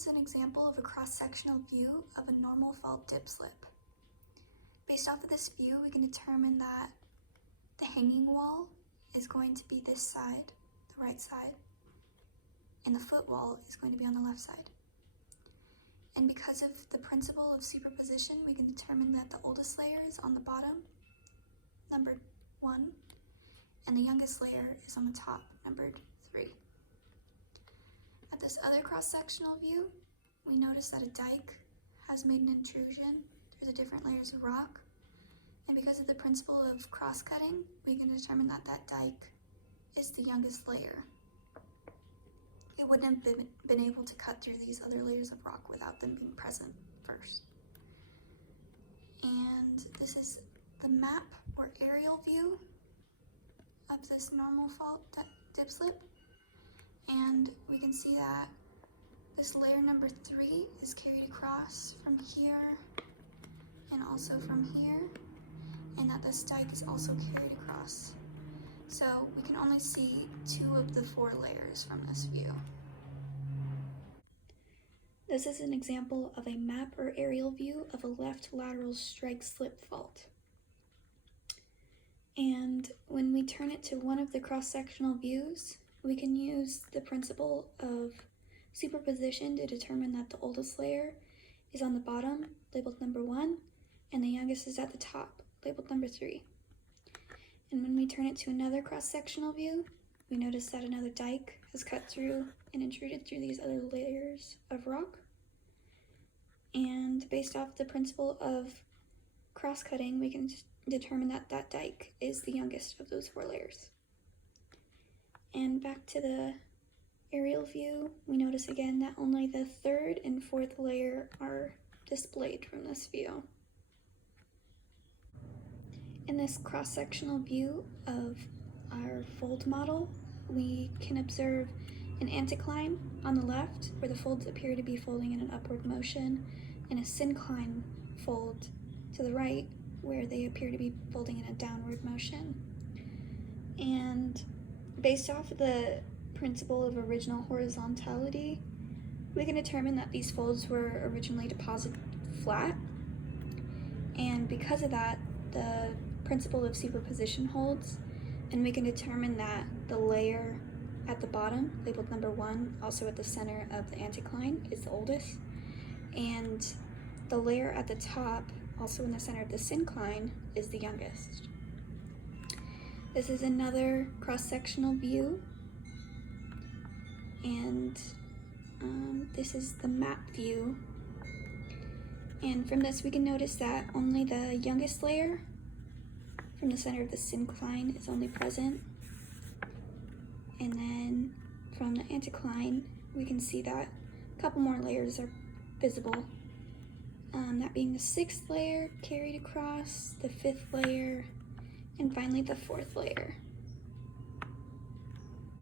is an example of a cross-sectional view of a normal fault dip slip. Based off of this view, we can determine that the hanging wall is going to be this side, the right side, and the foot wall is going to be on the left side. And because of the principle of superposition, we can determine that the oldest layer is on the bottom, numbered 1, and the youngest layer is on the top, numbered 3. At this other cross-sectional view, we notice that a dike has made an intrusion. There's different layers of rock, and because of the principle of cross-cutting, we can determine that that dike is the youngest layer. It wouldn't have been able to cut through these other layers of rock without them being present first. And this is the map or aerial view of this normal fault dip slip. And we can see that this layer number 3 is carried across from here and also from here, and that this dike is also carried across. So we can only see 2 of the 4 layers from this view. This is an example of a map or aerial view of a left lateral strike slip fault. And when we turn it to one of the cross-sectional views, we can use the principle of superposition to determine that the oldest layer is on the bottom, labeled number 1, and the youngest is at the top, labeled number 3. And when we turn it to another cross-sectional view, we notice that another dike has cut through and intruded through these other layers of rock. And based off the principle of cross-cutting, we can determine that that dike is the youngest of those 4 layers. And back to the aerial view, we notice again that only the 3rd and 4th layer are displayed from this view. In this cross-sectional view of our fold model, we can observe an anticline on the left, where the folds appear to be folding in an upward motion, and a syncline fold to the right, where they appear to be folding in a downward motion. And based off of the principle of original horizontality, we can determine that these folds were originally deposited flat, and because of that, the principle of superposition holds, and we can determine that the layer at the bottom, labeled number 1, also at the center of the anticline, is the oldest, and the layer at the top, also in the center of the syncline, is the youngest. This is another cross-sectional view, and this is the map view. And from this we can notice that only the youngest layer from the center of the syncline is only present. And then from the anticline, we can see that a couple more layers are visible. That being the 6th layer carried across, the 5th layer, and finally the 4th layer.